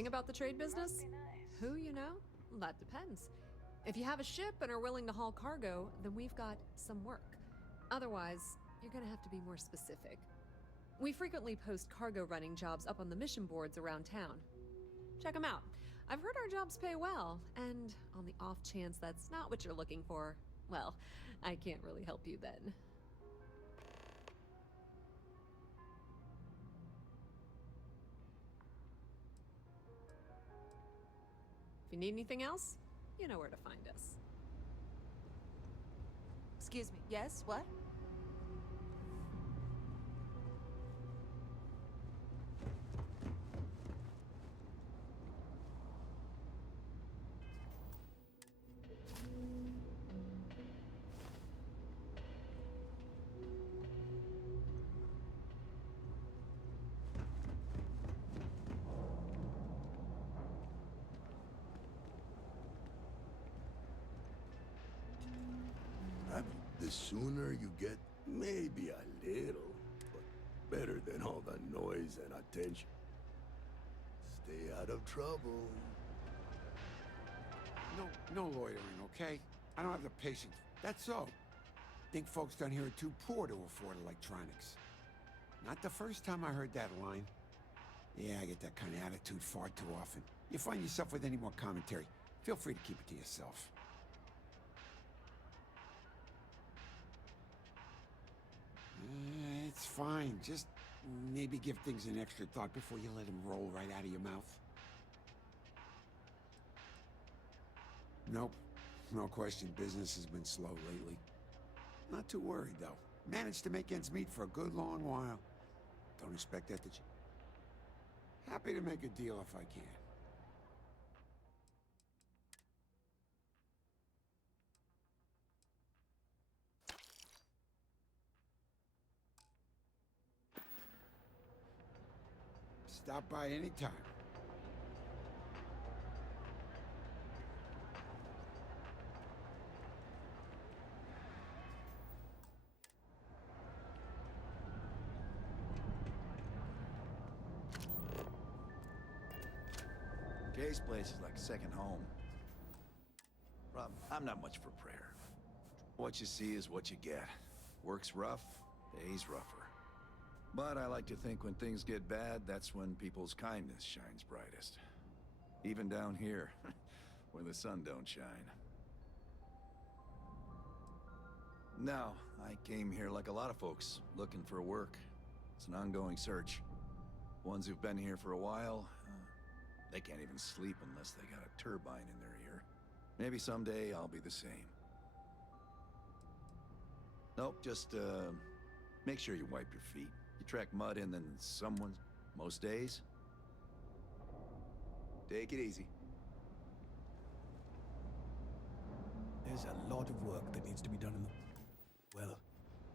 Anything about the trade business? Who you know? That depends. If you have a ship and are willing to haul cargo, then we've got some work. Otherwise, you're gonna have to be more specific. We frequently post cargo running jobs up on the mission boards around town. Check them out. I've heard our jobs pay well, and on the off chance that's not what you're looking for, well, I can't really help you then. If you need anything else, you know where to find us. Excuse me. Yes, what? The sooner you get, maybe a little, but better than all the noise and attention. Stay out of trouble. No loitering, okay? I don't have the patience. That's so. Think folks down here are too poor to afford electronics. Not the first time I heard that line. Yeah, I get that kind of attitude far too often. You find yourself with any more commentary, feel free to keep it to yourself. It's fine. Just maybe give things an extra thought before you let them roll right out of your mouth. Nope. No question, business has been slow lately. Not too worried, though. Managed to make ends meet for a good long while. Don't expect that to change. Happy to make a deal if I can. Stop by anytime. Kay's place is like a second home. Problem, I'm not much for prayer. What you see is what you get. Work's rough, day's rougher. But I like to think when things get bad, that's when people's kindness shines brightest. Even down here, where the sun don't shine. Now, I came here like a lot of folks, looking for work. It's an ongoing search. Ones who've been here for a while, they can't even sleep unless they got a turbine in their ear. Maybe someday I'll be the same. Nope, just, make sure you wipe your feet. You track mud in, then someone, most days. Take it easy. There's a lot of work that needs to be done in the... Well,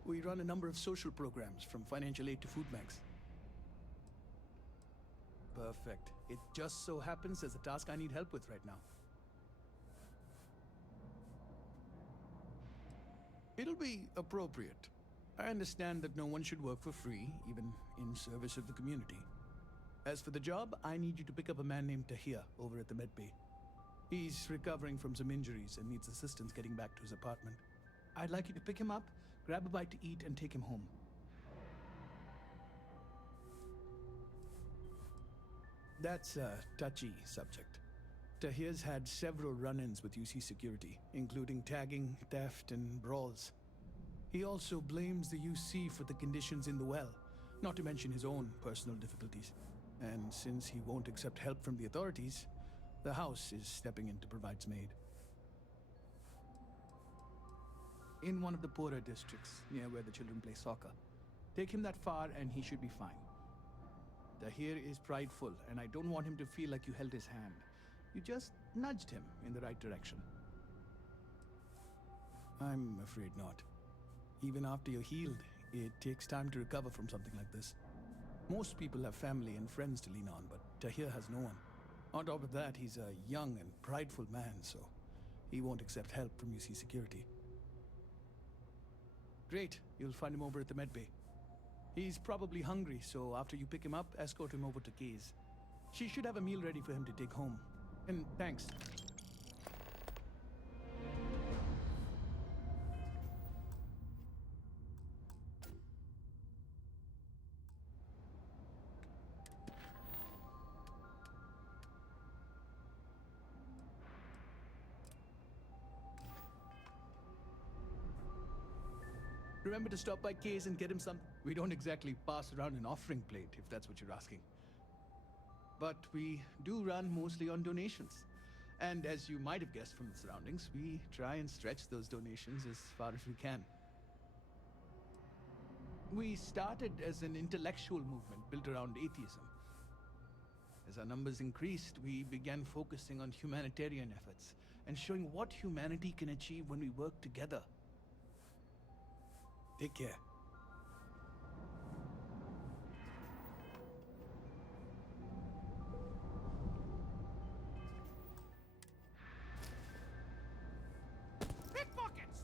we run a number of social programs, from financial aid to food banks. Perfect. It just so happens there's a task I need help with right now. It'll be appropriate. I understand that no one should work for free, even in service of the community. As for the job, I need you to pick up a man named Tahir over at the med bay. He's recovering from some injuries and needs assistance getting back to his apartment. I'd like you to pick him up, grab a bite to eat, and take him home. That's a touchy subject. Tahir's had several run-ins with UC security, including tagging, theft, and brawls. He also blames the UC for the conditions in the well, not to mention his own personal difficulties. And since he won't accept help from the authorities, the house is stepping in to provide some aid. In one of the poorer districts, near where the children play soccer. Take him that far and he should be fine. Tahir is prideful, and I don't want him to feel like you held his hand. You just nudged him in the right direction. I'm afraid not. Even after you're healed, it takes time to recover from something like this. Most people have family and friends to lean on, but Tahir has no one. On top of that, he's a young and prideful man, so he won't accept help from UC security. Great, you'll find him over at the med bay. He's probably hungry, so after you pick him up, escort him over to Kay's. She should have a meal ready for him to take home. And thanks. Remember to stop by Case and get him some. We don't exactly pass around an offering plate, if that's what you're asking. But we do run mostly on donations. And as you might have guessed from the surroundings, we try and stretch those donations as far as we can. We started as an intellectual movement built around atheism. As our numbers increased, we began focusing on humanitarian efforts and showing what humanity can achieve when we work together. Take care. Pickpockets!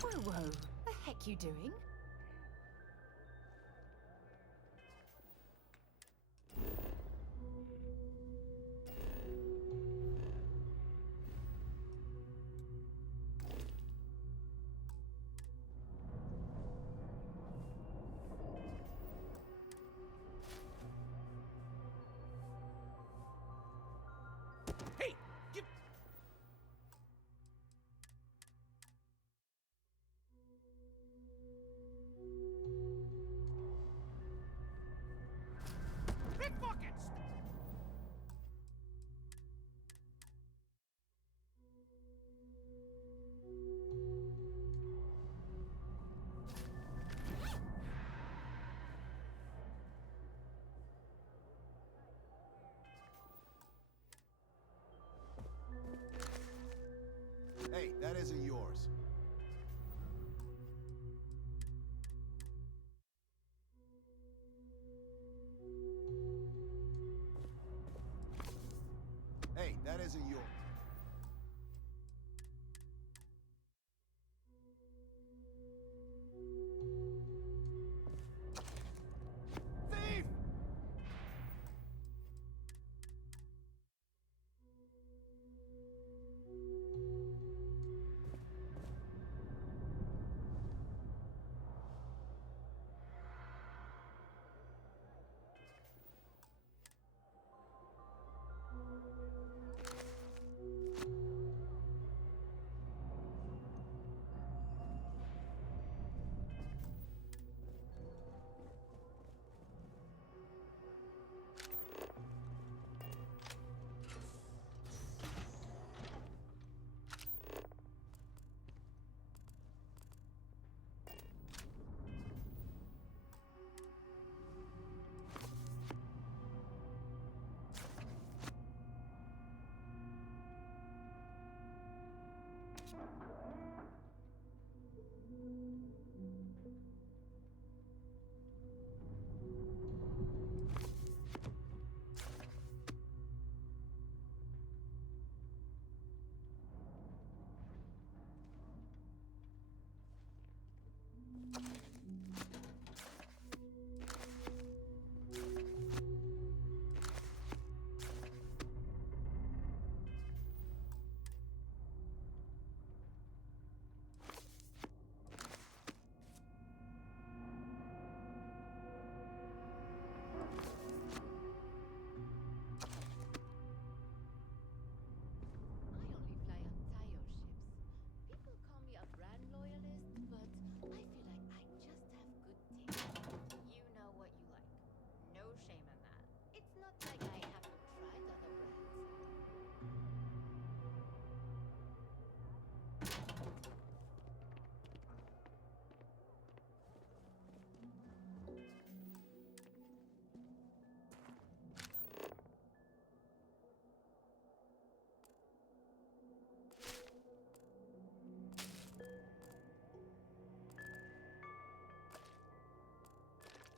Whoa, whoa. The heck you doing? Hey! Give... Pickpockets! Hey, that isn't yours. Hey, that isn't yours. Thief!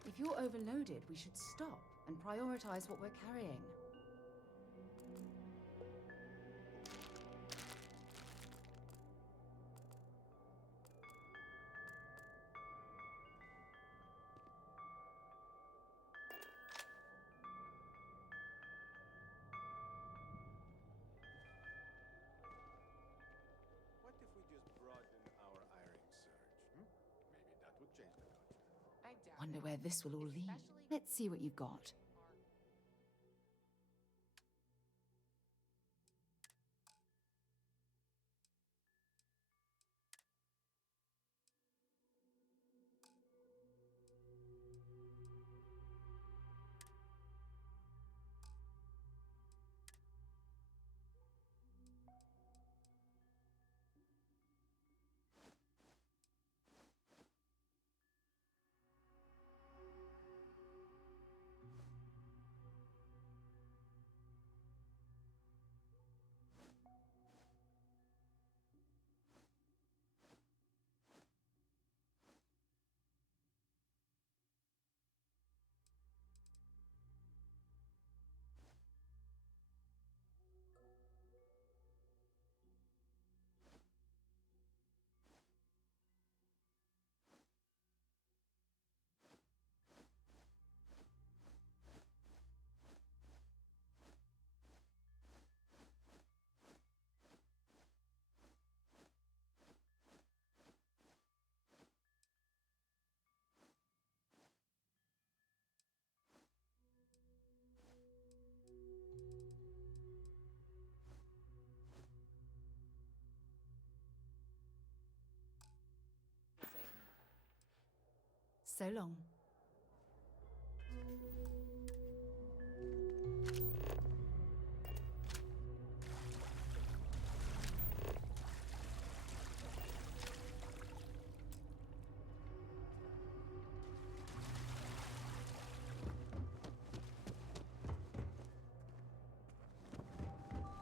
If you're overloaded, we should stop and prioritize what we're carrying. Wonder where this will all lead. Let's see what you've got. So long.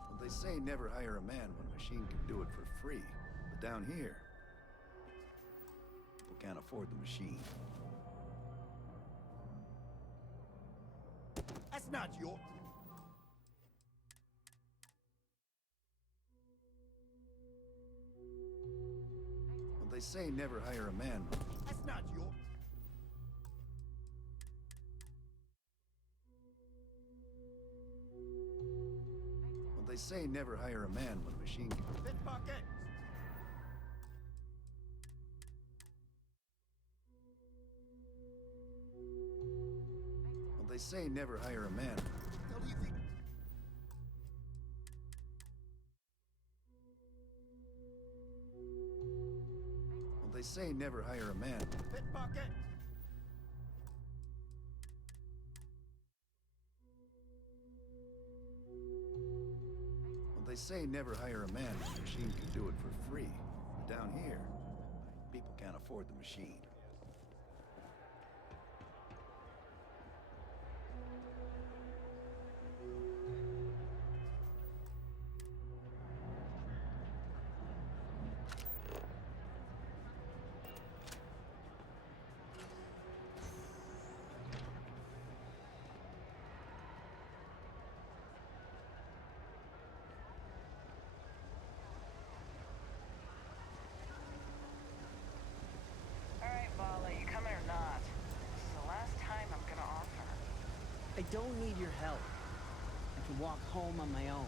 Well, they say never hire a man when a machine can do it for free. But down here, people can't afford the machine. That's not your... Well, they say never hire a man. That's not your... Well, they say never hire a man when a machine can... Pickpocket! Well, they say never hire a man. What do you think? Well, they say never hire a man. Pickpocket! Well, they say never hire a man when a machine can do it for free. But down here, people can't afford the machine. Alright, Vala, you coming or not? This is the last time I'm gonna offer. I don't need your help. I can walk home on my own.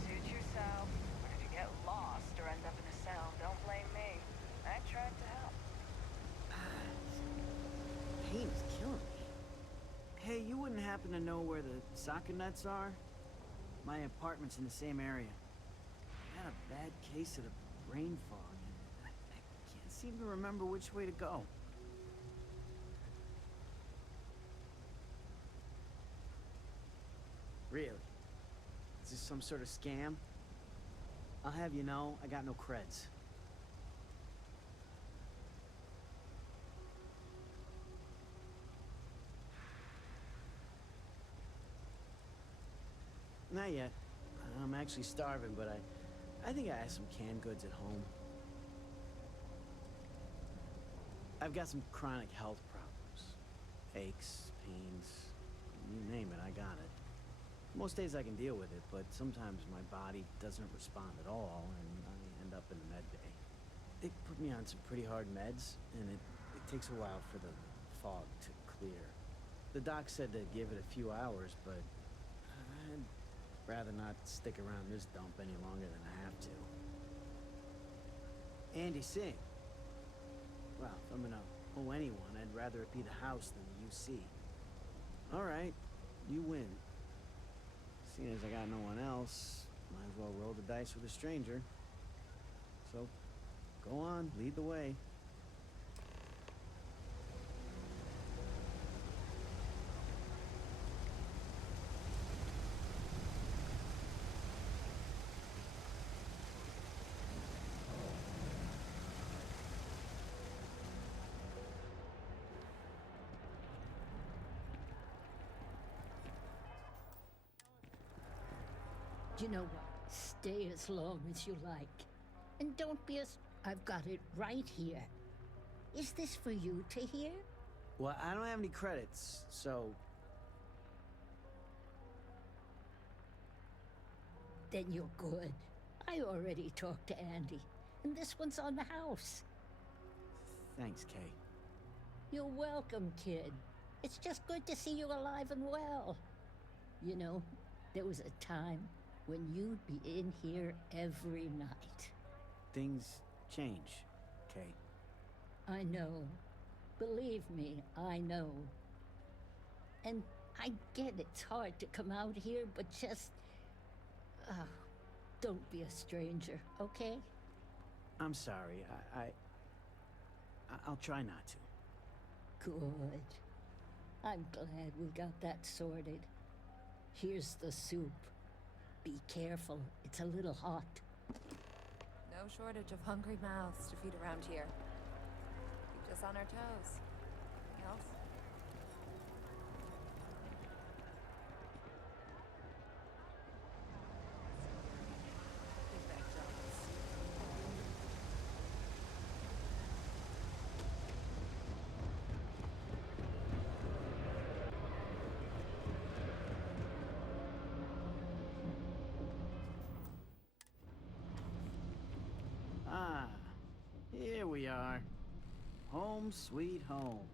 Suit yourself. But if you get lost or end up in a cell, don't blame me. I tried to help. Pain is killing me. Hey, you wouldn't happen to know where the soccer nets are? My apartment's in the same area. I had a bad case of the brain fog, and I can't seem to remember which way to go. Really? Is this some sort of scam? I'll have you know, I got no creds. Not yet. I'm actually starving, but I think I have some canned goods at home. I've got some chronic health problems. Aches, pains, you name it, I got it. Most days I can deal with it, but sometimes my body doesn't respond at all, and I end up in the med bay. They put me on some pretty hard meds, and it takes a while for the fog to clear. The doc said to give it a few hours, but I'd rather not stick around this dump any longer than I have to. Andy, sing. Well, I'm in a owe anyone, I'd rather it be the house than the UC. All right, you win. Seeing as I got no one else, might as well roll the dice with a stranger. So, go on, lead the way. You know what? Stay as long as you like. And don't be as... I've got it right here. Is this for you to hear? Well, I don't have any credits, so... Then you're good. I already talked to Andy, and this one's on the house. Thanks, Kay. You're welcome, kid. It's just good to see you alive and well. You know, there was a time when you'd be in here every night. Things change, Kay. I know. Believe me, I know. And I get it's hard to come out here, but just... don't be a stranger, okay? I'm sorry. I'll try not to. Good. I'm glad we got that sorted. Here's the soup. Be careful, it's a little hot. No shortage of hungry mouths to feed around here. Keeps us on our toes. Anything else? Ah, here we are. Home sweet home.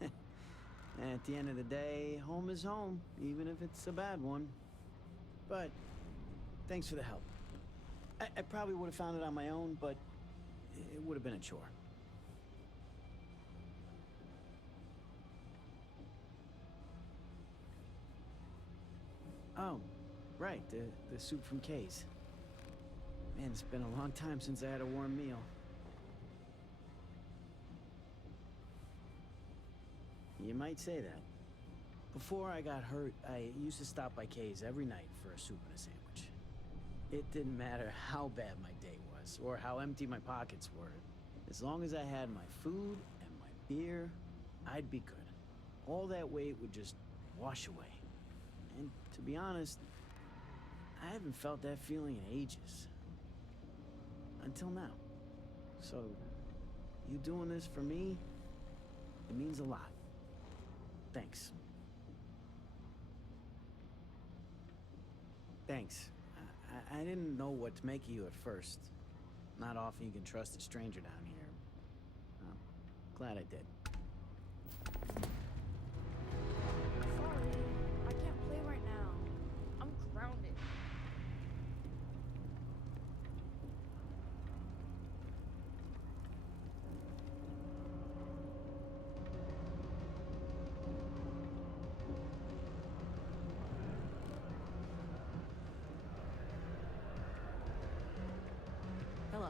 At the end of the day, home is home, even if it's a bad one. But thanks for the help. I probably would have found it on my own, but it would have been a chore. Oh, right, the soup from Kay's. Man, it's been a long time since I had a warm meal. You might say that. Before I got hurt, I used to stop by Kay's every night for a soup and a sandwich. It didn't matter how bad my day was, or how empty my pockets were. As long as I had my food and my beer, I'd be good. All that weight would just wash away. And to be honest, I haven't felt that feeling in ages. Until now. So, you doing this for me, it means a lot. Thanks. Thanks. I didn't know what to make of you at first. Not often you can trust a stranger down here. Well, glad I did. Sorry, I can't play right now. I'm grounded. Hello.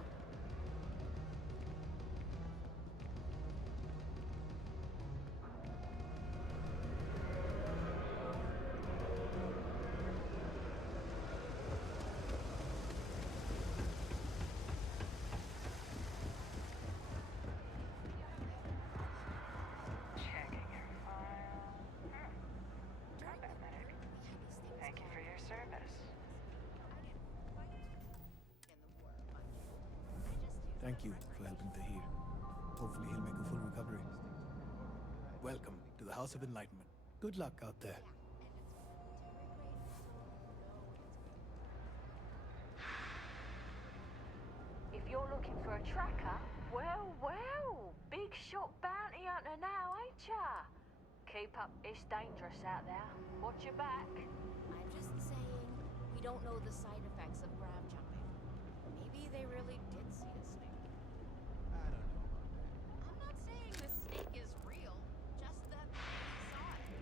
Checking your file. Drop it, medic. Thank you for your service. Thank you for helping Tahir. Hopefully he'll make a full recovery. Welcome to the House of Enlightenment. Good luck out there. If you're looking for a tracker, well, big shot bounty hunter now, ain't ya? Keep up, it's dangerous out there. Watch your back. I'm just saying, we don't know the side effects of grab jumping. Maybe they really did see a snake. I don't know about that. I'm not saying the snake is real, just that they saw it.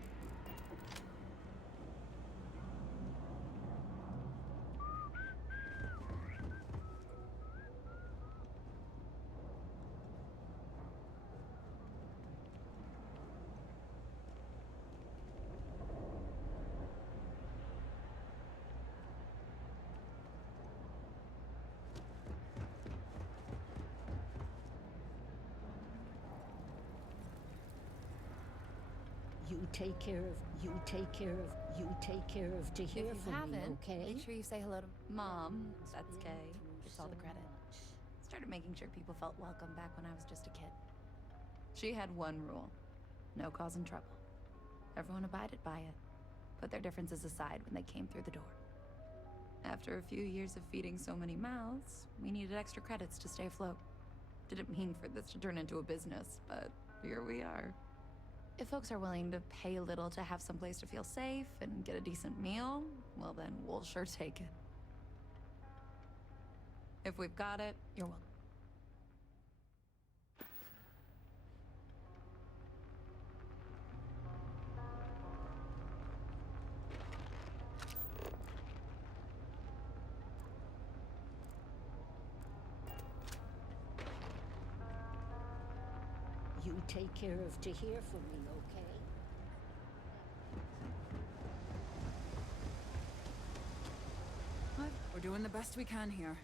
You take care of, you take care of, you take care of to hear If you from me, haven't, okay? make sure you say hello to Mom. That's Kay. Gets all the credit. Started making sure people felt welcome back when I was just a kid. She had one rule. No causing trouble. Everyone abided by it. Put their differences aside when they came through the door. After a few years of feeding so many mouths, we needed extra credits to stay afloat. Didn't mean for this to turn into a business, but here we are. If folks are willing to pay a little to have someplace to feel safe and get a decent meal, well then, we'll sure take it. If we've got it, you're welcome. You take care of to hear from me, okay? We're doing the best we can here.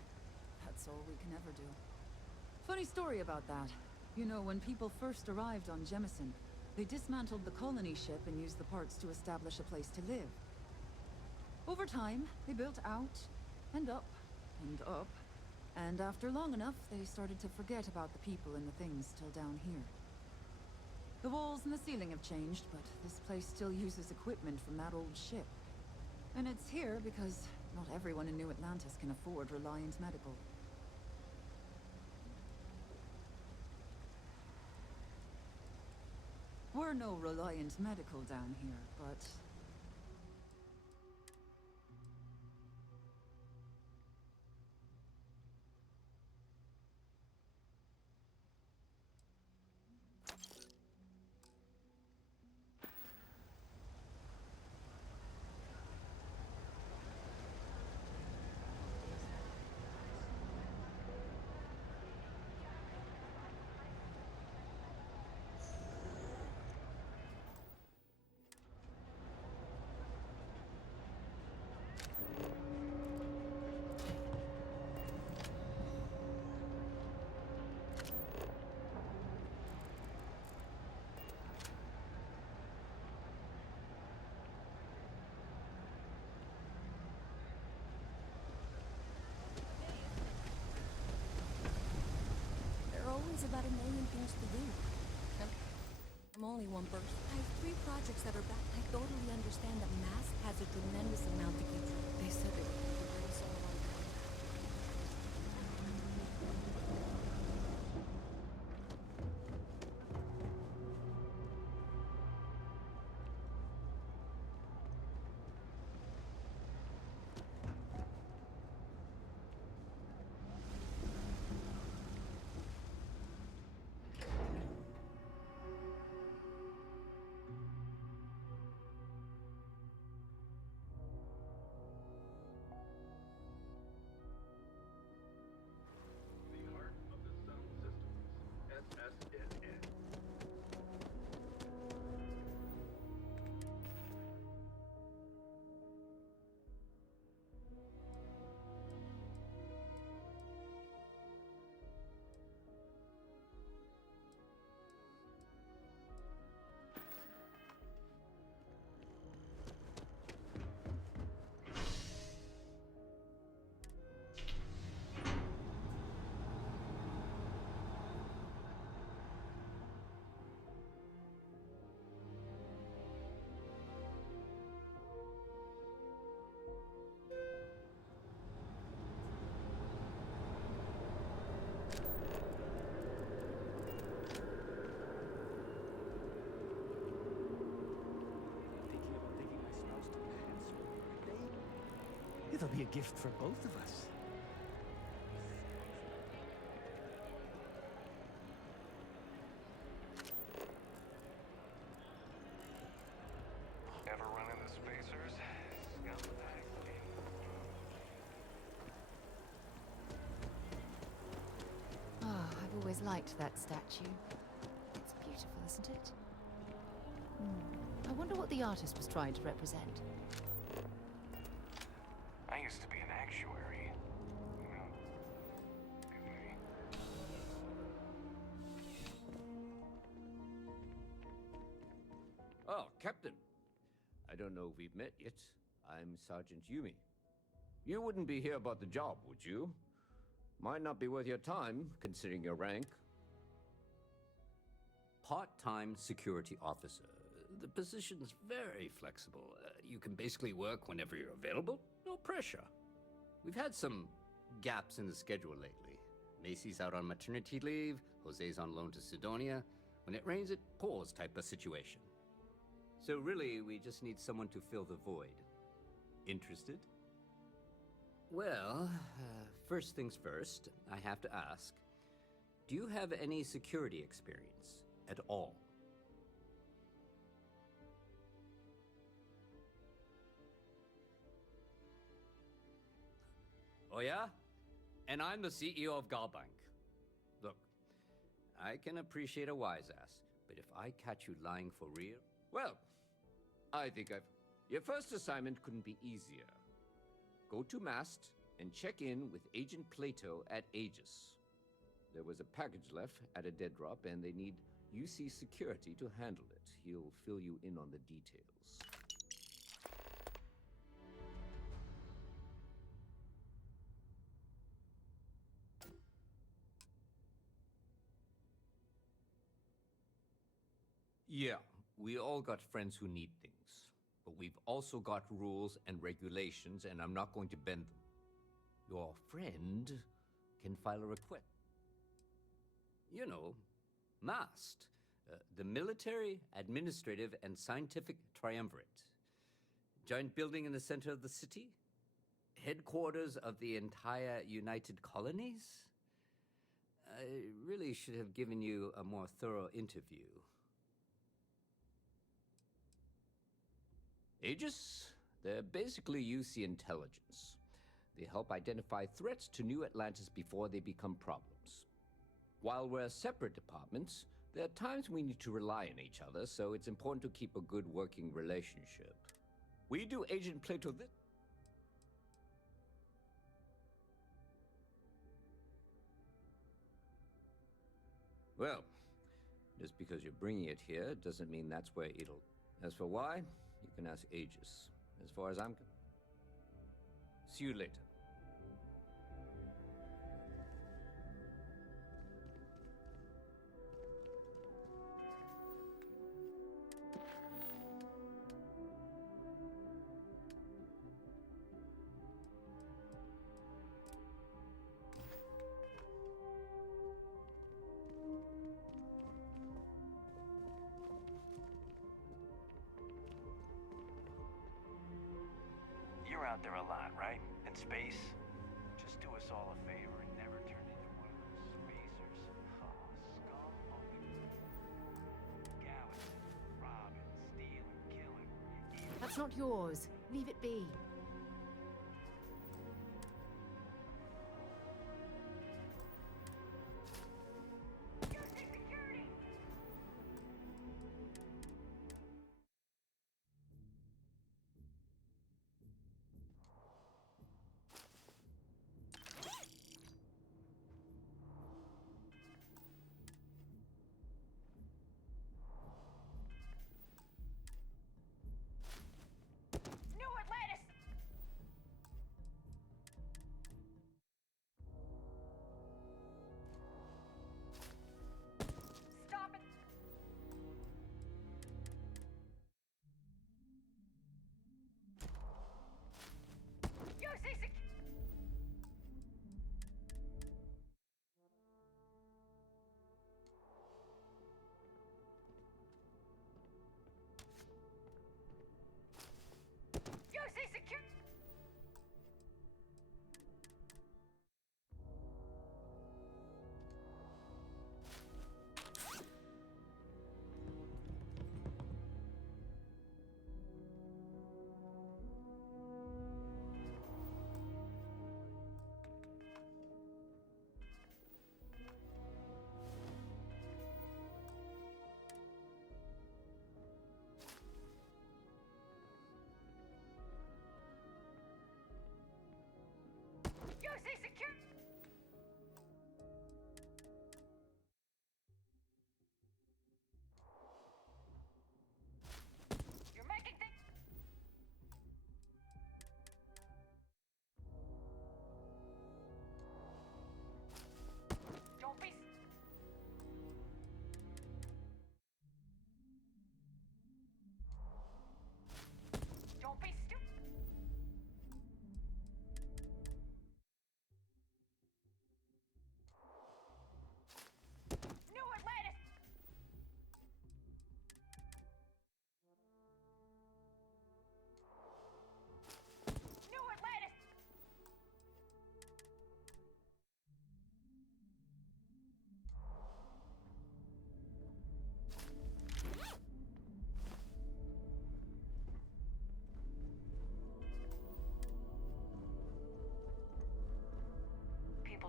That's all we can ever do. Funny story about that. You know, when people first arrived on Jemison, they dismantled the colony ship and used the parts to establish a place to live. Over time, they built out, and up, and up. And after long enough, they started to forget about the people and the things still down here. The walls and the ceiling have changed, but this place still uses equipment from that old ship. And it's here because not everyone in New Atlantis can afford Reliant Medical. We're no Reliant Medical down here, but... Always about a million things to do. I'm only one person. I have 3 projects that are back. I totally understand that math has a tremendous amount to keep track. They said it would bring us all on down. It'll be a gift for both of us. always liked that statue. It's beautiful, isn't it? I wonder what the artist was trying to represent. I used to be an actuary. Well, good me. Oh, Captain. I don't know if we've met yet. I'm Sergeant Yumi. You wouldn't be here about the job, would you? Might not be worth your time, considering your rank. Part-time security officer. The position's very flexible. You can basically work whenever you're available. No pressure. We've had some gaps in the schedule lately. Macy's out on maternity leave, Jose's on loan to Sidonia. When it rains, it pours type of situation. So really, we just need someone to fill the void. Interested? Well, first things first, I have to ask, do you have any security experience at all? Oh yeah? And I'm the CEO of Galbank. Look, I can appreciate a wise ass, but if I catch you lying for real... Well, I think your first assignment couldn't be easier. Go to Mast and check in with Agent Plato at Aegis. There was a package left at a dead drop, and they need UC security to handle it. He'll fill you in on the details. Yeah, we all got friends who need things. But we've also got rules and regulations, and I'm not going to bend them. Your friend can file a request. You know, MAST, the Military, Administrative, and Scientific Triumvirate. Giant building in the center of the city? Headquarters of the entire United Colonies? I really should have given you a more thorough interview. Aegis? They're basically UC intelligence. They help identify threats to New Atlantis before they become problems. While we're separate departments, there are times we need to rely on each other, so it's important to keep a good working relationship. We do Agent Plato this. Well, just because you're bringing it here doesn't mean that's where it'll... As for why, you can ask Aegis. As far as I'm concerned. See you later. You're out there a lot, right? In space? Just do us all a favor and never turn into one of those spacers. Oh, scum of the galaxy. Robbing, stealing, killing. That's not yours. Leave it be. New Atlantis!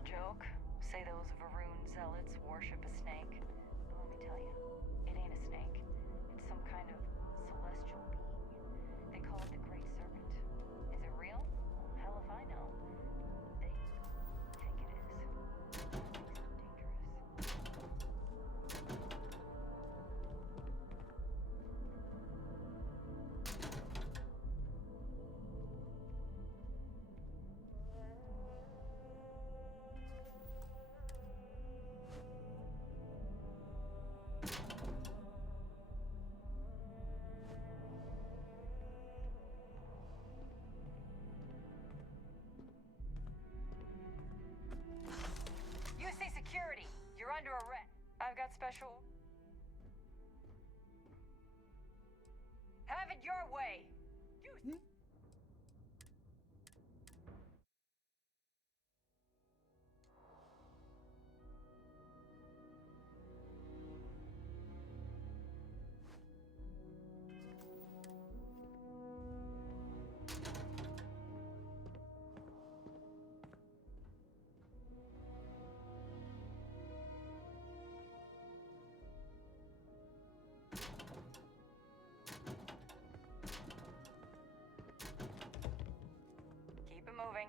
joke. Say those Varoon zealots worship a snake. But let me tell you, it ain't a snake. It's some kind of celestial being. They call it the Great Serpent. Is it real? Hell if I know. They think it is. That makes them dangerous. UC security, you're under arrest. I've got special. Have it your way. Keep it moving.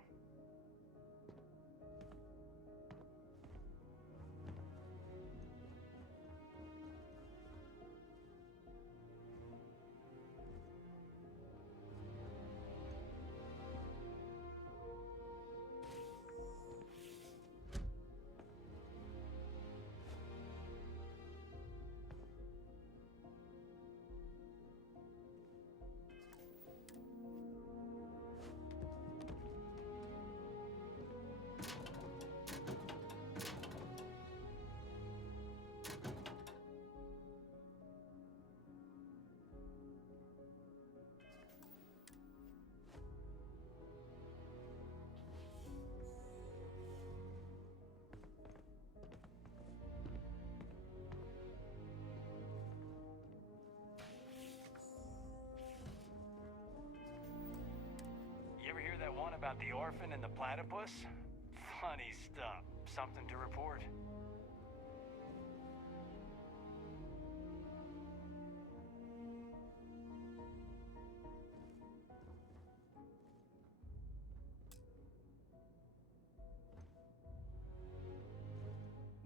You ever hear that one about the orphan and the platypus? Funny stuff. Something to report?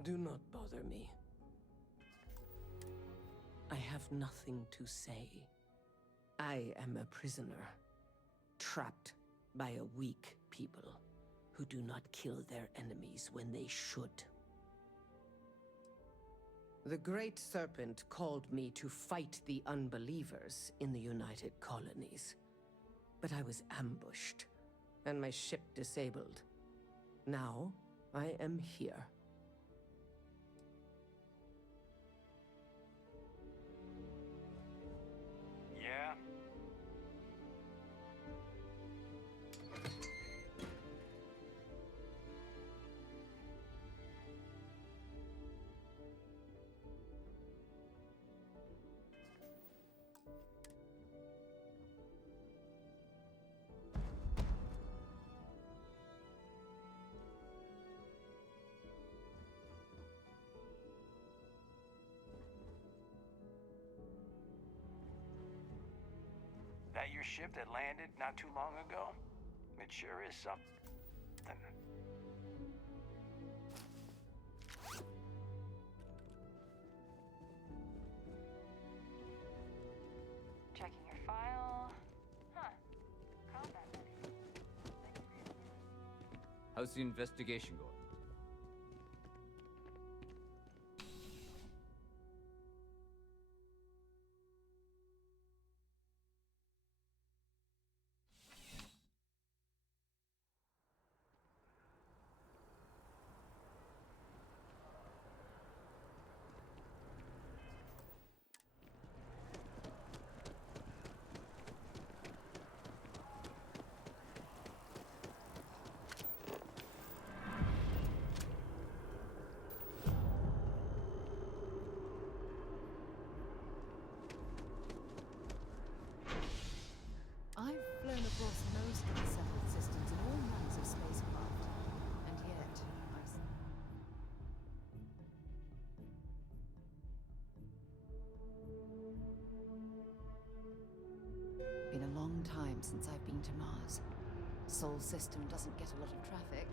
Do not bother me. I have nothing to say. I am a prisoner, trapped by a weak people who do not kill their enemies when they should. The Great Serpent called me to fight the unbelievers in the United Colonies. But I was ambushed, and my ship disabled. Now, I am here. Yeah? That your ship that landed not too long ago? It sure is something. Checking your file. Huh. Combat ready. How's the investigation going? since I've been to Mars. Sol system doesn't get a lot of traffic.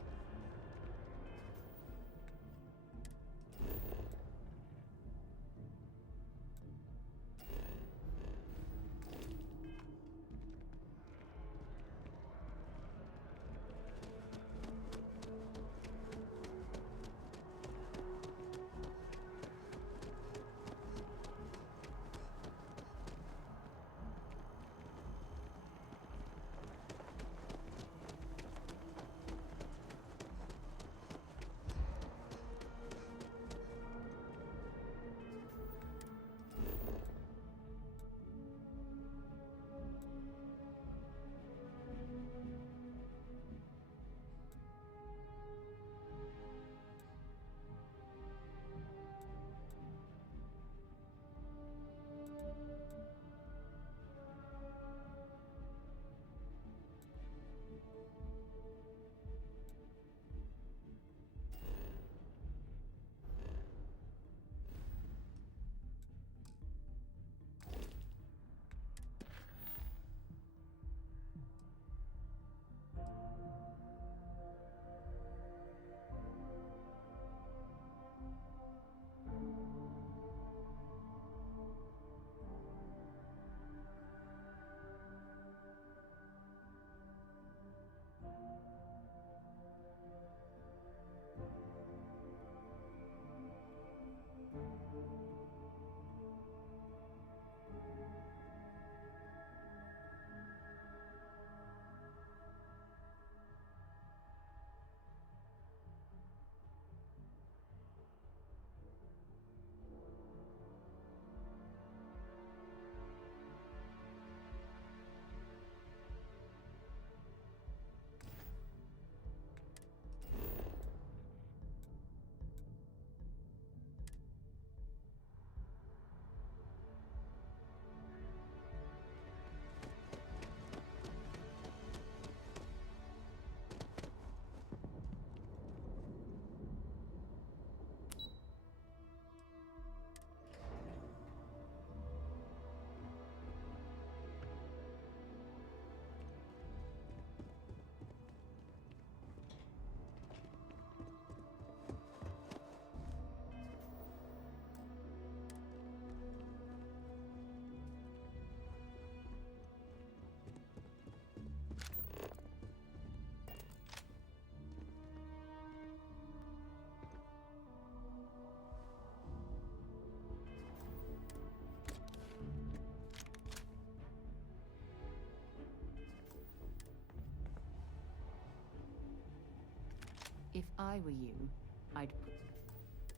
If I were you, I'd put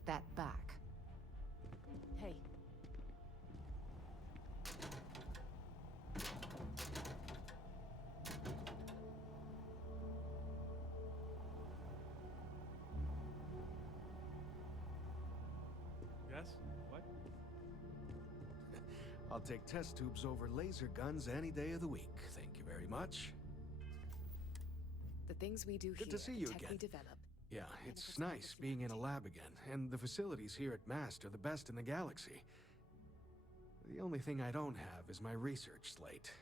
that back. Hey. Yes? What? I'll take test tubes over laser guns any day of the week. Thank you very much. The things we do Good here, to see the you tech again. we develop. Yeah, it's nice being in a lab again, and the facilities here at MAST are the best in the galaxy. The only thing I don't have is my research slate.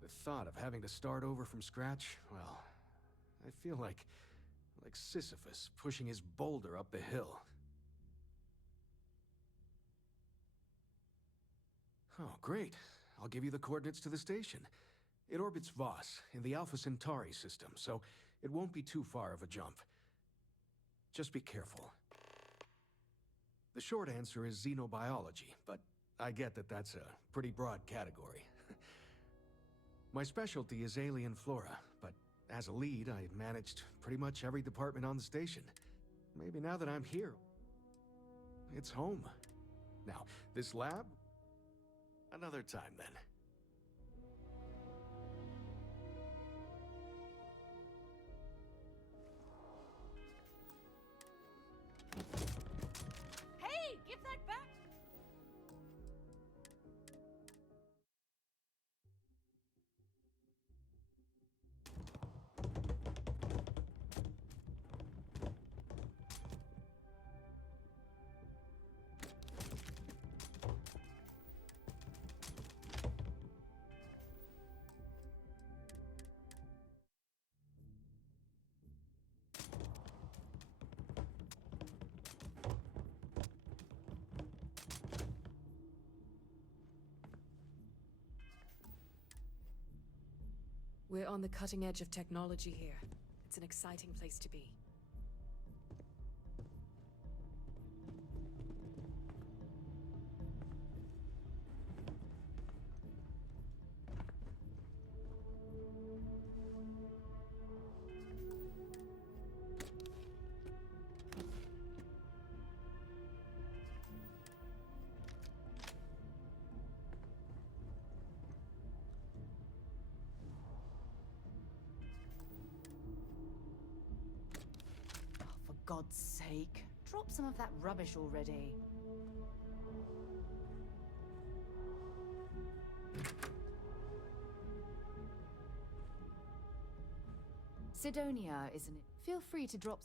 The thought of having to start over from scratch, well, I feel like Sisyphus pushing his boulder up the hill. Oh, great. I'll give you the coordinates to the station. It orbits Voss in the Alpha Centauri system, so it won't be too far of a jump. Just be careful. The short answer is xenobiology, but I get that that's a pretty broad category. My specialty is alien flora, but as a lead, I managed pretty much every department on the station. Maybe now that I'm here, it's home. Now, this lab? Another time, then. Hey, give that back! We're on the cutting edge of technology here. It's an exciting place to be. For God's sake, drop some of that rubbish already. Sidonia, isn't it? Feel free to drop...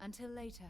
Until later.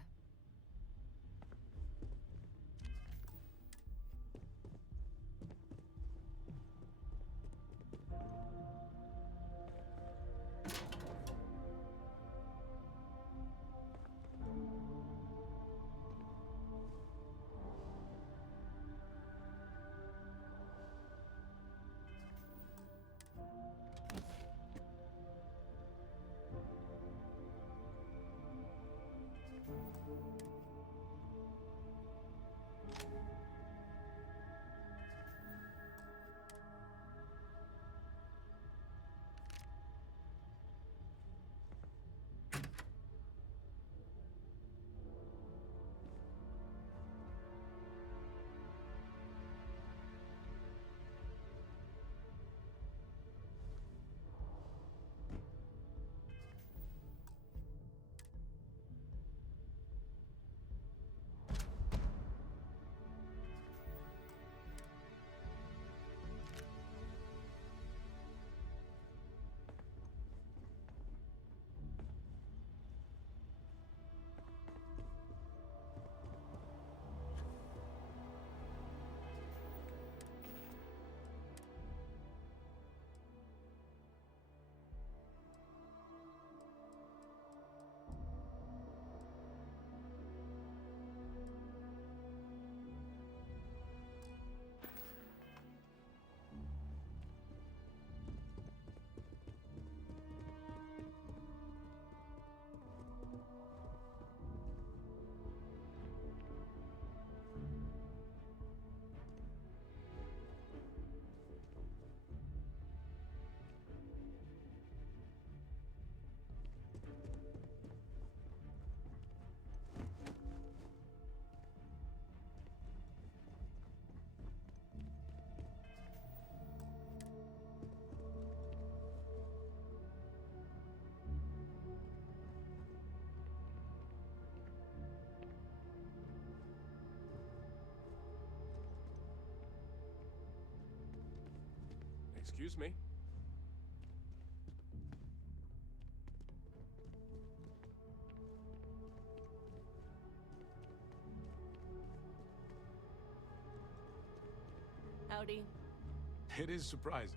Excuse me? Howdy. It is surprising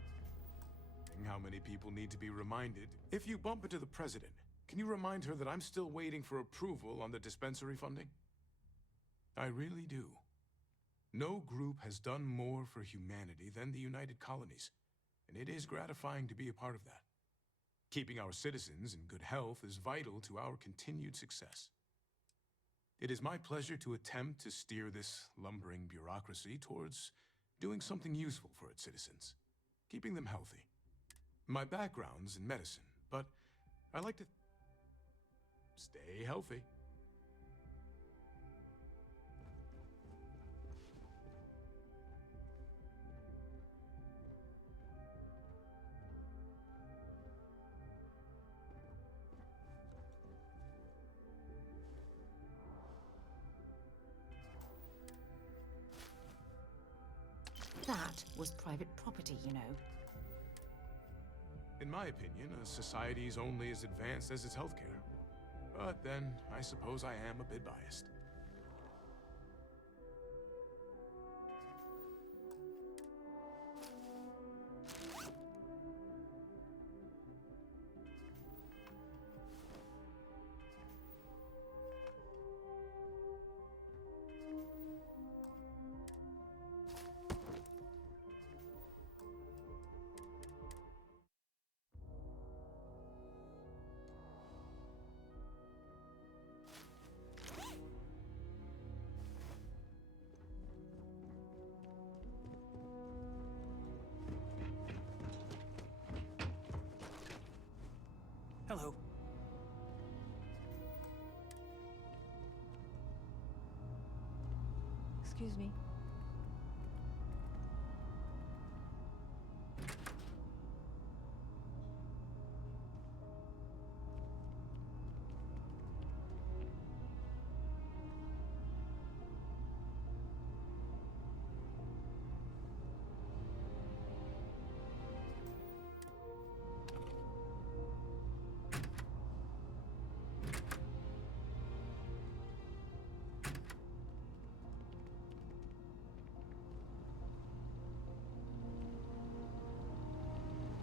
how many people need to be reminded. If you bump into the president, can you remind her that I'm still waiting for approval on the dispensary funding? I really do. No group has done more for humanity than the United Colonies, and it is gratifying to be a part of that. Keeping our citizens in good health is vital to our continued success. It is my pleasure to attempt to steer this lumbering bureaucracy towards doing something useful for its citizens, keeping them healthy. My background's in medicine, but I like to stay healthy. That was private property, you know. In my opinion, a society is only as advanced as its healthcare. But then, I suppose I am a bit biased. Hello. Excuse me.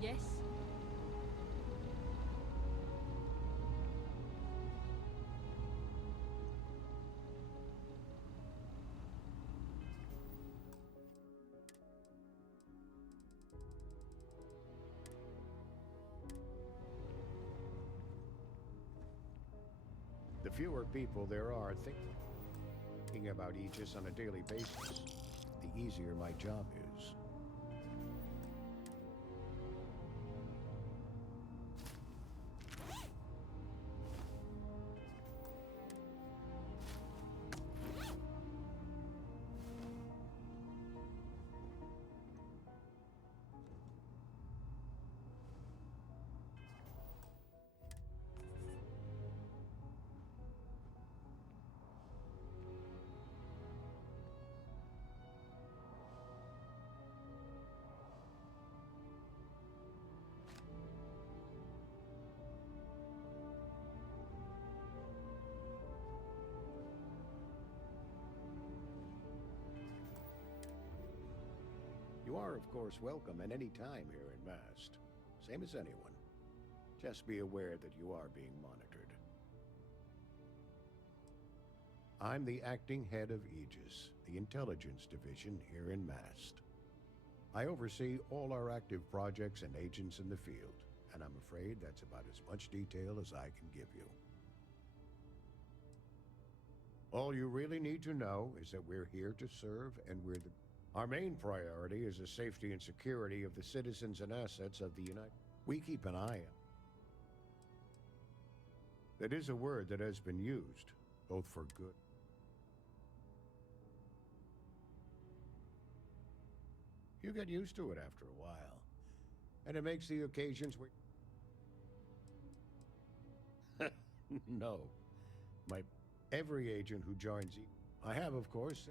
Yes? The fewer people there are thinking about Aegis on a daily basis, the easier my job is. You are, of course, welcome at any time here in Mast. Same as anyone. Just be aware that you are being monitored. I'm the acting head of Aegis, the intelligence division here in Mast. I oversee all our active projects and agents in the field, and I'm afraid that's about as much detail as I can give you. All you really need to know is that we're here to serve, and our main priority is the safety and security of the citizens and assets of the United. We keep an eye on. That is a word that has been used, both for good. You get used to it after a while, and it makes the occasions where... No. Every agent who joins I have, of course.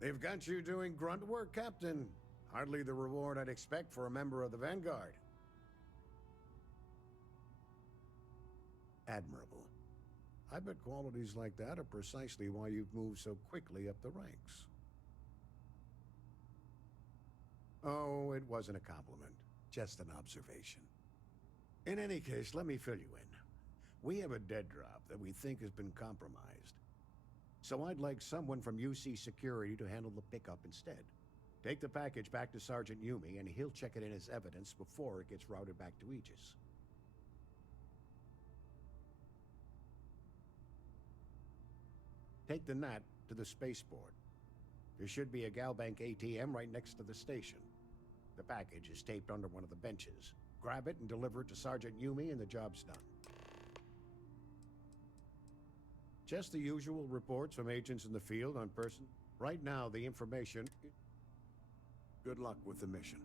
They've got you doing grunt work, Captain. Hardly the reward I'd expect for a member of the Vanguard. Admirable. I bet qualities like that are precisely why you've moved so quickly up the ranks. Oh, it wasn't a compliment. Just an observation. In any case, let me fill you in. We have a dead drop that we think has been compromised. So I'd like someone from UC Security to handle the pickup instead. Take the package back to Sergeant Yumi, and he'll check it in as evidence before it gets routed back to Aegis. Take the Nat to the spaceport. There should be a Galbank ATM right next to the station. The package is taped under one of the benches. Grab it and deliver it to Sergeant Yumi, and the job's done. Just the usual reports from agents in the field on person. Right now, the information... Good luck with the mission.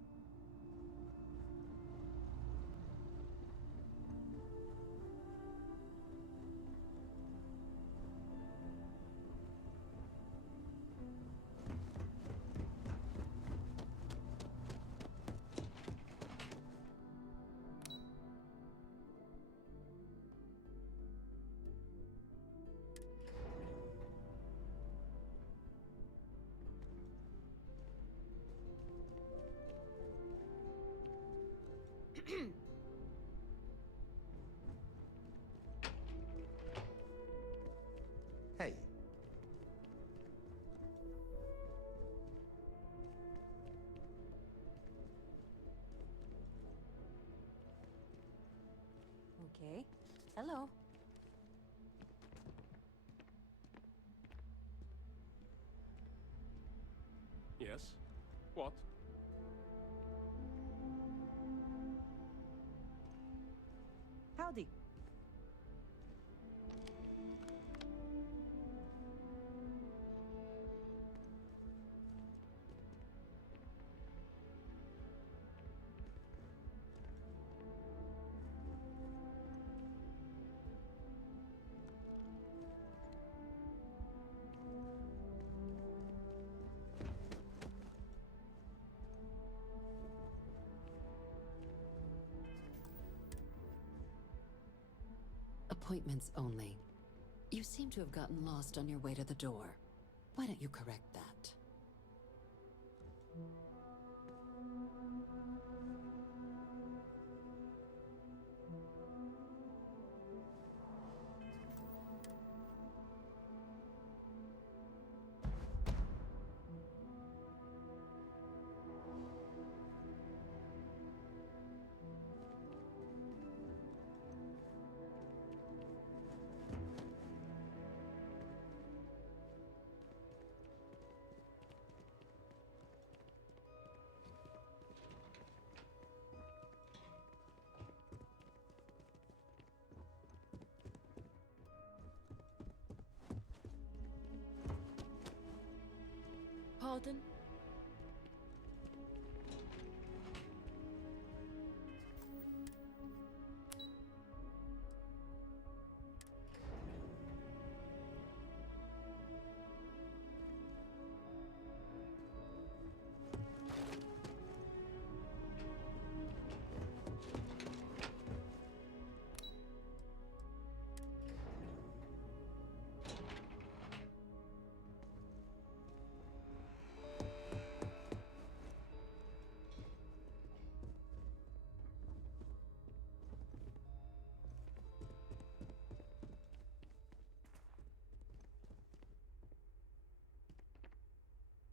Okay. Hello. Yes? What? Howdy. Appointments only. You seem to have gotten lost on your way to the door. Why don't you correct that? Pardon?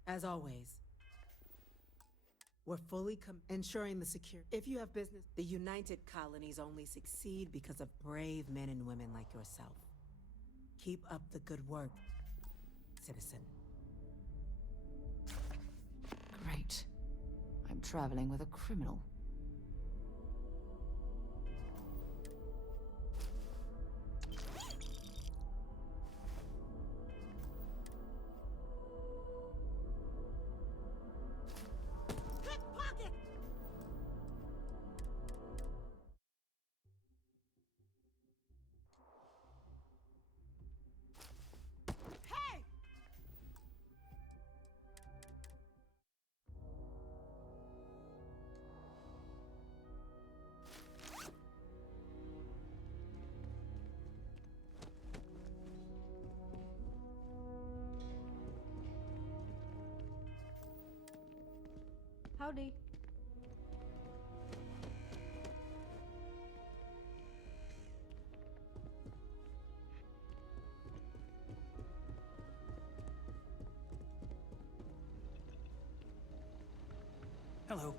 As always, we're fully ensuring the security. If you have business, the United Colonies only succeed because of brave men and women like yourself. Keep up the good work, citizen. Great. I'm traveling with a criminal. Howdy. Hello.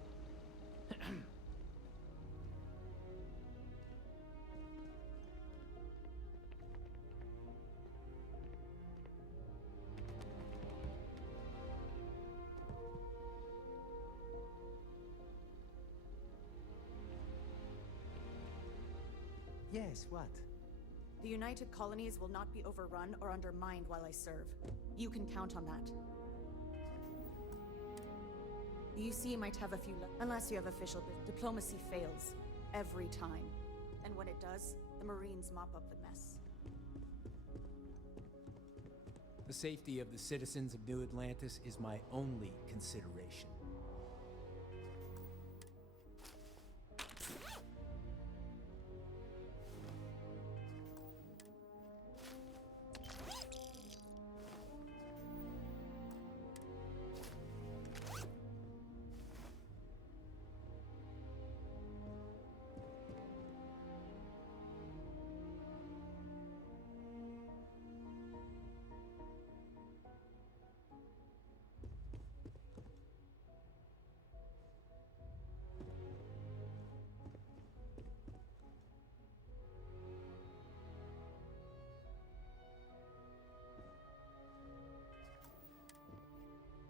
Yes, what? The United Colonies will not be overrun or undermined while I serve. You can count on that. The UC might have a few unless you have official diplomacy fails. Every time. And when it does, the Marines mop up the mess. The safety of the citizens of New Atlantis is my only consideration.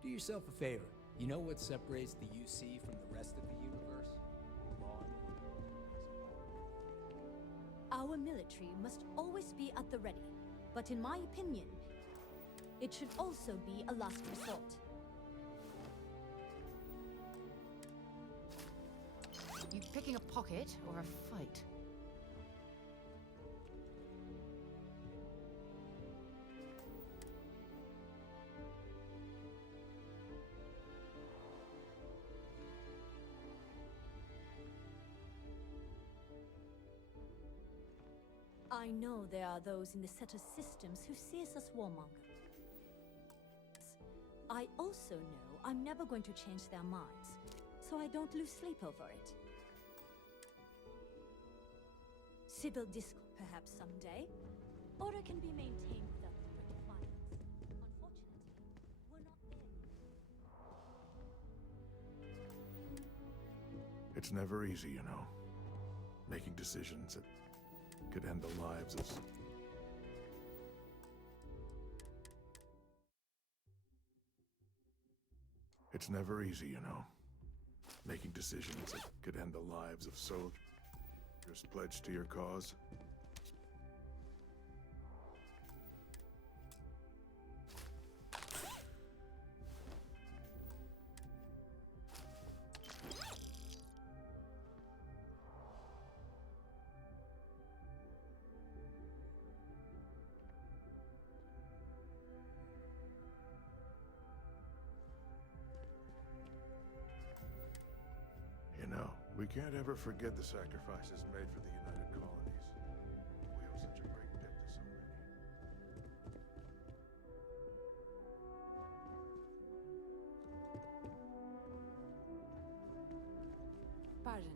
Do yourself a favor. You know what separates the UC from the rest of the universe? Law and order. Our military must always be at the ready, but in my opinion, it should also be a last resort. You picking a pocket or a fight? I know there are those in the Setter systems who see us as warmongers. I also know I'm never going to change their minds, so I don't lose sleep over it. Civil discourse, perhaps someday. Order can be maintained without the threat of violence. Unfortunately, we're not there. It's never easy, you know. Making decisions that could end the lives of... It's never easy, you know. Making decisions that could end the lives of soldiers pledged to your cause. You know, we can't ever forget the sacrifices made for the United Colonies. We owe such a great debt to so many. Pardon.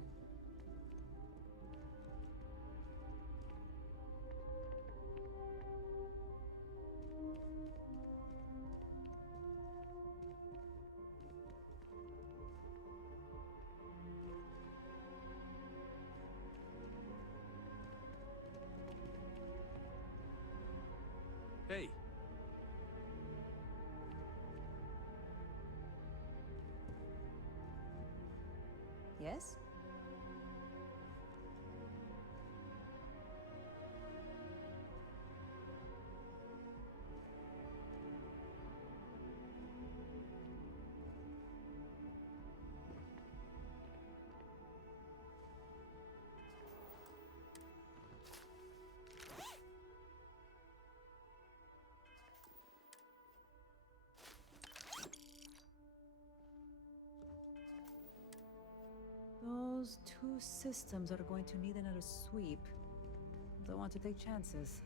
Hey. Yes? Those two systems are going to need another sweep. Don't want to take chances.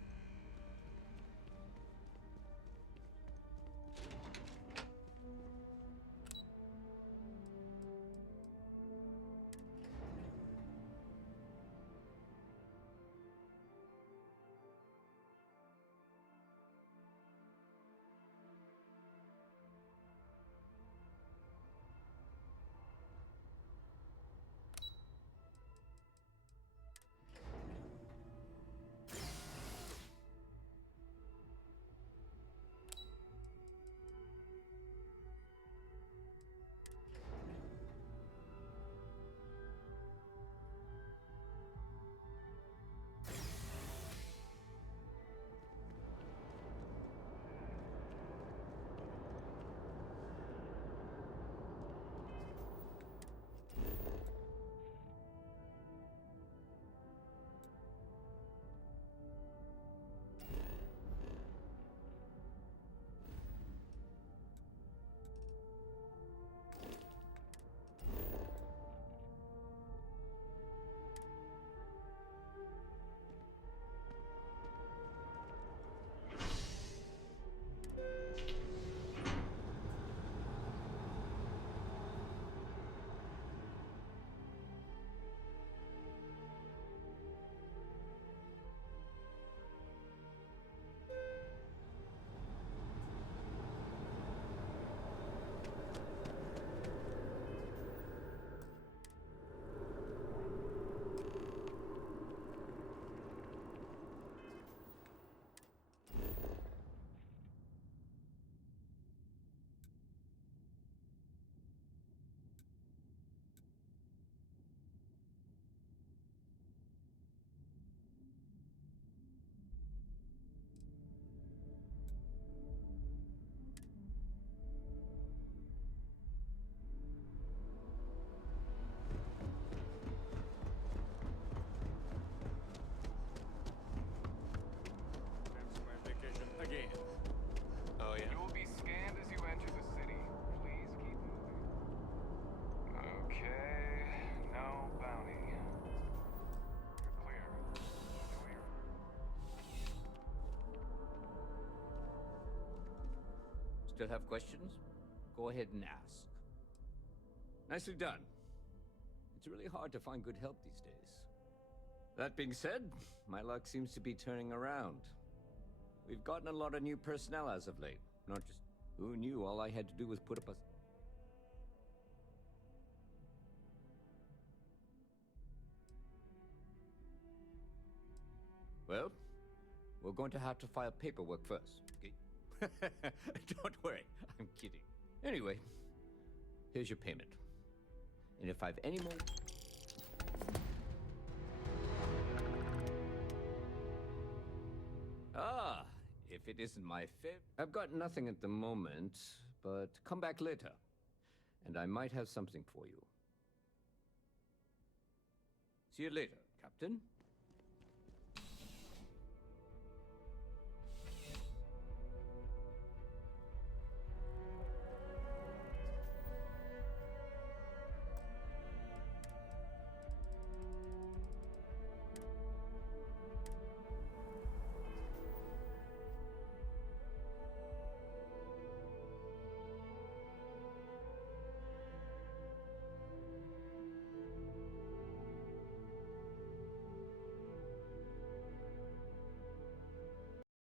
still have questions? Go ahead and ask. Nicely done. It's really hard to find good help these days. That being said, my luck seems to be turning around. We've gotten a lot of new personnel as of late. Not just... Who knew all I had to do was put up a... Well, we're going to have to file paperwork first, okay? Don't worry, I'm kidding. Anyway, here's your payment. And if I've any more... Ah, if it isn't my favorite... I've got nothing at the moment, but come back later, and I might have something for you. See you later, Captain.